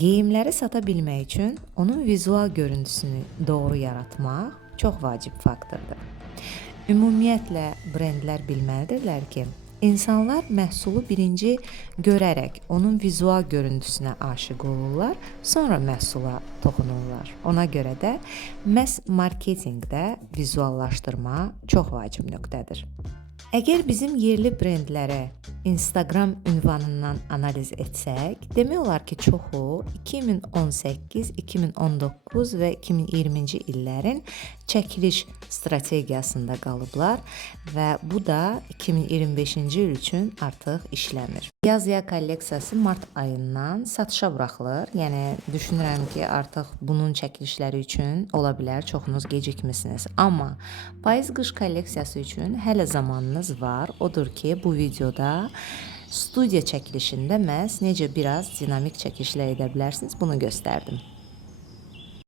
Geyimləri sata bilmək üçün onun vizual görüntüsünü doğru yaratmaq çox vacib faktordur. Ümumiyyətlə brendlər bilməlidirlər ki, insanlar məhsulu birinci görərək onun vizual görüntüsünə aşiq olurlar, sonra məhsula toxunurlar. Ona görə də məhz marketinqdə vizuallaşdırma çox vacib nöqtədir. Əgər bizim yerli brendlərə Instagram ünvanından analiz etsək, demək olar ki, çoxu 2018, 2019 və 2020-ci illərin çəkiliş strategiyasında qalıblar və bu da 2025-ci il üçün artıq işləmir. Yaz-yay kolleksiyası mart ayından satışa buraxılır. Yəni düşünürəm ki, artıq bunun çəkilişləri üçün ola bilər çoxunuz gecikmisiniz. Amma payız-qış kolleksiyası üçün hələ zamanınız var. Odur ki, bu videoda studiya çəkilişində məhz necə biraz dinamik çəkilişlər edə bilərsiniz, bunu göstərdim.